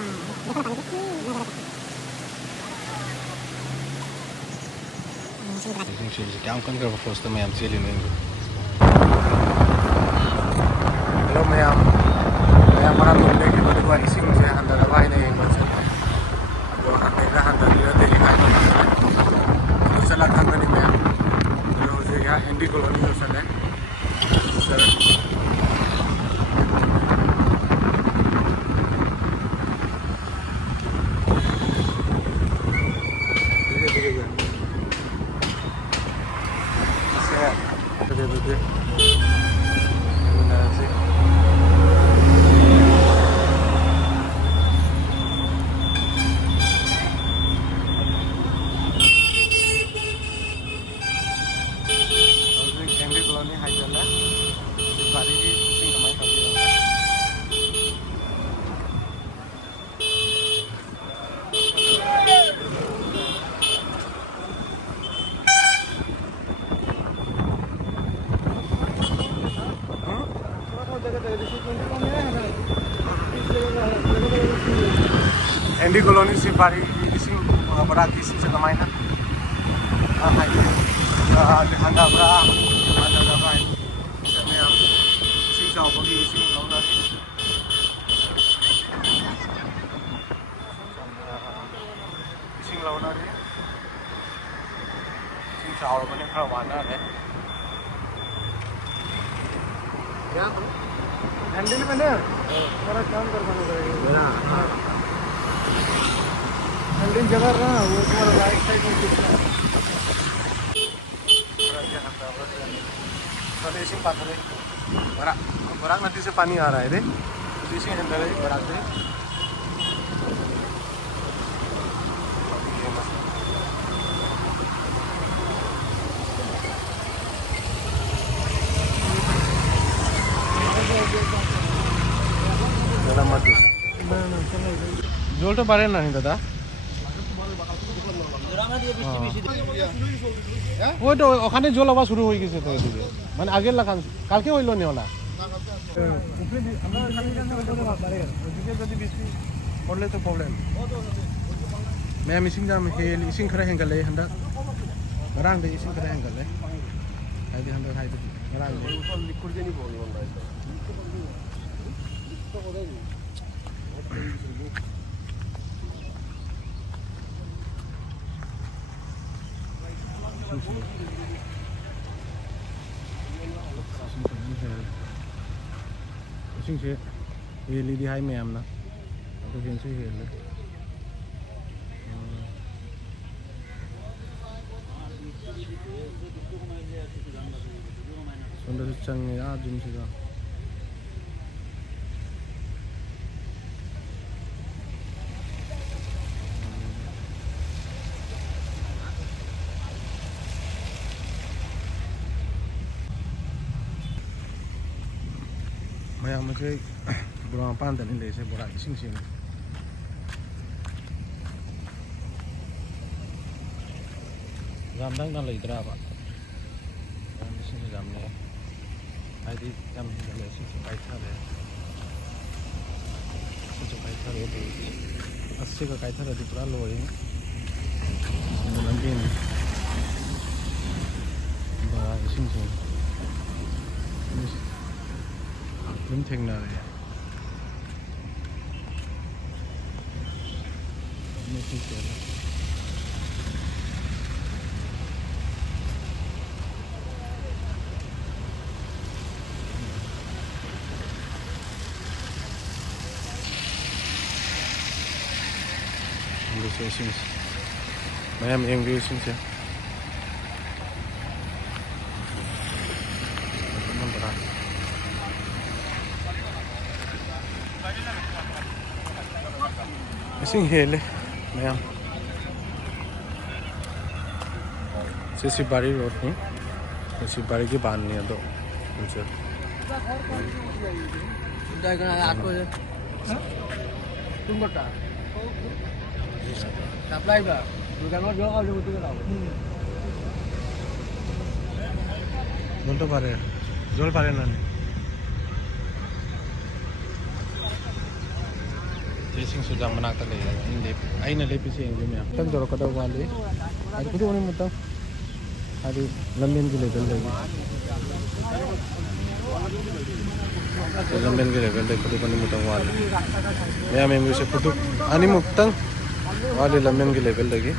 Hello ma'am. Ma'am maraming lagi ko dito ising saya handa na bahay na yung bansa. Ito handa na handa nila dili kayo. Ito sa lahat handa ni ma'am. Ito siya hindi colony yung sana. Sir. Endi colony si pari isi berat isi setamai na. Hai. Handa bra handa da bai. Sampai isi jauh pergi isi lawan lagi. Isi lawan lagi. Isi jauh mana kerawan ada. Ya, handle mana? थोड़ा काम करवाना पड़ेगा। Handle जगह रहा वो तुम्हारा right side में दिखता है। इसी पात्र है। बराक नदी से पानी आ रहा है रे। इसी हैंडल है बराक से। जोल तो बारे नहीं दादा वो तो ওখানে জল আবার শুরু হয়ে গেছে তো এদিকে মানে আগের লাগান কালকে হইলো নি ওলা আমরা খালি বাড়ে ওদিকে যদি বেশি পড়লে তো প্রবলেম मैं मिसिंग जाम हेल इसिंग खरा हेंगले हंदा रांग दे इसिंग खरा हेंगले हाइदे हंदा हाइदे रांग दे लिक्विड जेनी बोल होंदा इसिंग से ये लीदी हाई में आमना तो फिर से हेल ले सुंदर चंग यार जिनसे का मैं मुझे बुरा पान तक नहीं ले से बुरा इसिंग से जामदांग ना लेदरा बा जाम इसिंग से जामने आईडी जाम हिंगा ले इसिंग से काइथा ले इसिंग से काइथा ले तो 80 का काइथा ले पूरा लो है नंदी बुरा इसिंग से 좀 택나래. 너무 좋다. 이거 세싱. 마야미 앵글 신세. इसिंग हेल मैम सिबारी रोड में सिबारी के बांध नहीं तो जोल तो पारे जोल पारे ना ꯏꯁꯤꯡ ꯁꯨꯖꯥ ꯃꯅꯥꯛꯇ ꯂꯩꯔꯒ ꯑꯩꯅ ꯂꯦꯞꯄꯤꯁꯦ ꯌꯦꯡꯁꯦ ꯃꯌꯥꯝ ꯈꯤꯇꯪ ꯇꯧꯔꯛꯀꯗꯕ ꯋꯥꯠꯂꯤ ꯍꯥꯏꯗꯤ ꯈꯨꯗꯤꯡꯃꯛꯇꯪ ꯍꯥꯏꯗꯤ ꯂꯝꯕꯦꯟꯒꯤ ꯂꯦꯚꯦꯜꯗꯒꯤ ꯂꯝꯕꯦꯟꯒꯤ ꯂꯦꯚꯦꯜꯗꯒꯤ ꯈꯨꯗꯨꯞ ꯑꯅꯤꯃꯨꯛꯇꯪ ꯋꯥꯠꯂꯤ ꯃꯌꯥꯝ ꯌꯦꯡꯕꯤꯁꯦ ꯈꯨꯗꯨꯞ ꯑꯅꯤꯃꯨꯛꯇꯪ वाले लम्बन की लेवल लगी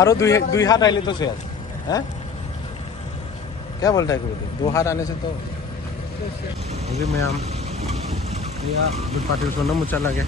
आरो दुई हाथ आइले तो से हैं क्या बोलता है कोई दो हाथ आने से तो मैम या दूध पाटिल सोना मुचा लगे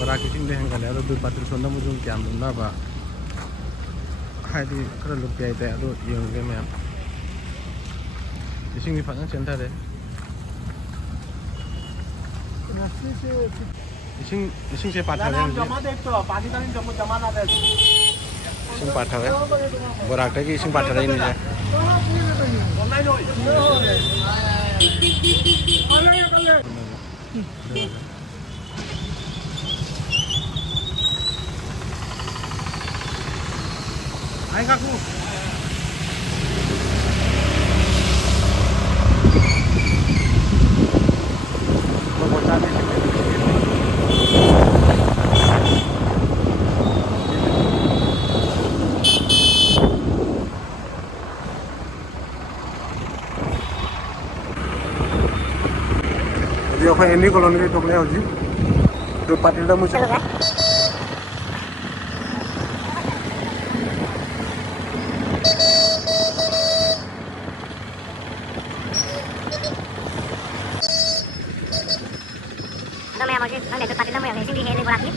बरा किसिंग दे हंगले आरो दूध पाटिल सोना मुजुम क्या मुन्ना बा हादी खरा लुक जाए ते आरो यंगे मैम इसिंग फाना चेंटा रे इसिंग से पाठा रे पानी का जमा ना दे इसिंग पाठा रे बराकटे की इसिंग पाठा रे नहीं जाए आई काकू Dia ini kalau ni tu boleh aja. Tu patil dah muncul. Ada macam macam, ada tu patil dah macam ni sini buat ni.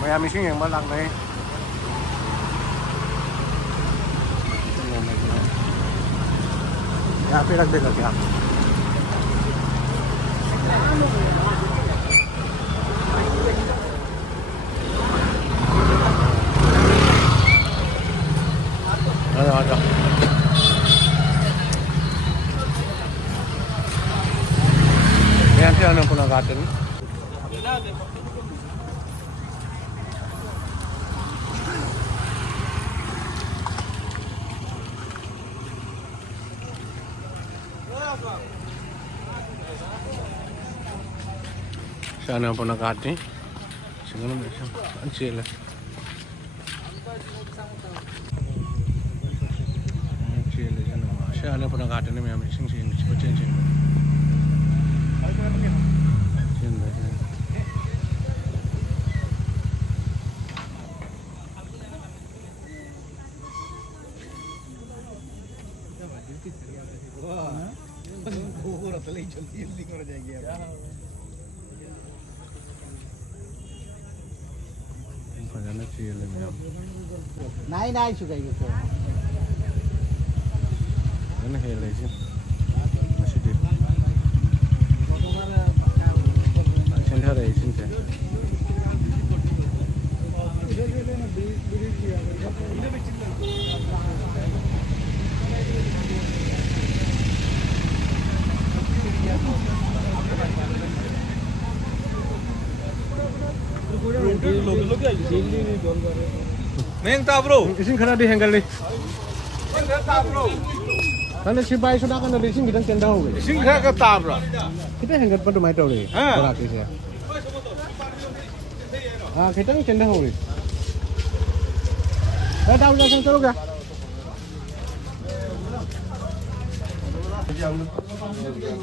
Mày mình suy nghĩ một lần này. Ya, phải đặc biệt là kìa. Rồi. Yan siya nang punagatin. Sana po nakati. Siguro may isang ang sila. Ang sila dyan. Sana po nakati na may isang sila. Sila. फजाना चाहिए ले ma'am नहीं सुखाई गए मैंने है ले जी मशीदी centre है centre Neng ta bro. Isin khana di hangal ni. Kana si bai sudah kan dari sini kita tenda ho gए. Sing kha ka ta bro. Kita hangal pa tumai tau le. Bora ke se. Ah kita ni tenda ho gए. Dah udah sang terus ya.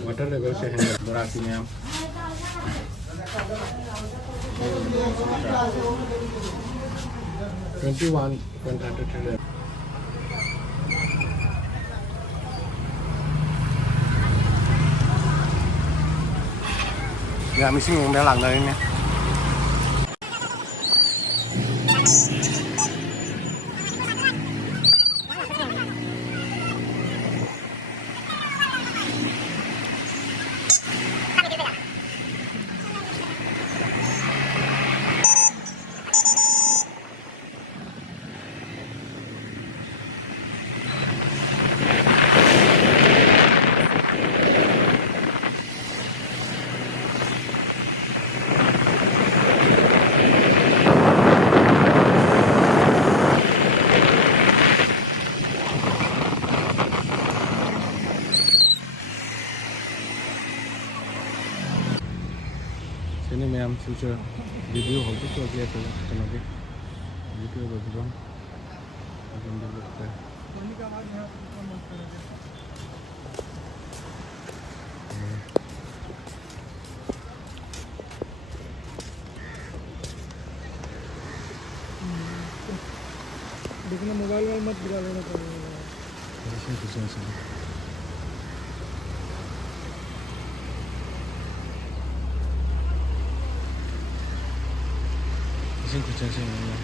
Water level से hangal bora ki में 21.100 Dạ mình xin ngủ bé lặng đấy nhé. Sini ma'am future video होते तो अगले तो चलोगे video बदलो अगले लगता है देखना मोबाइल वाल मत गिरा लेना पड़ेगा Isin kucing sini ya.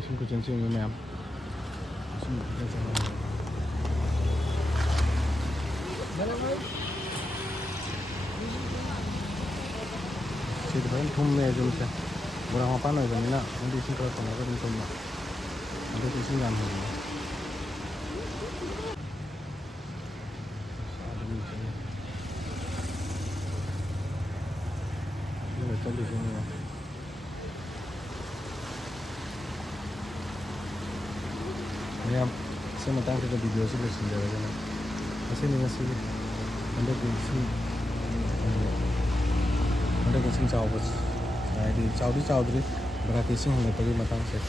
Isin kucing sini ma'am. Isin kucing sini. Sini kan thum में जो से Murah apa nih kan ini? Nanti sih kalau tengah kan itu mah. Nanti di sini kan ini. Ini betul di sini ya. Ini saya mau tanya kita video sih bersih jaga jaga. Masih nih masih. Anda bisa. Anda bisa jauh bos. Di Saudi berarti sih hanya pergi matang set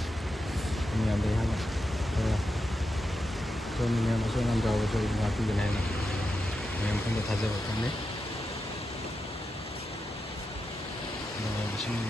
ini ada yang mana so ini yang masuk dengan jauh so ini mati dengan enak yang pun berhasil bukan nih di sini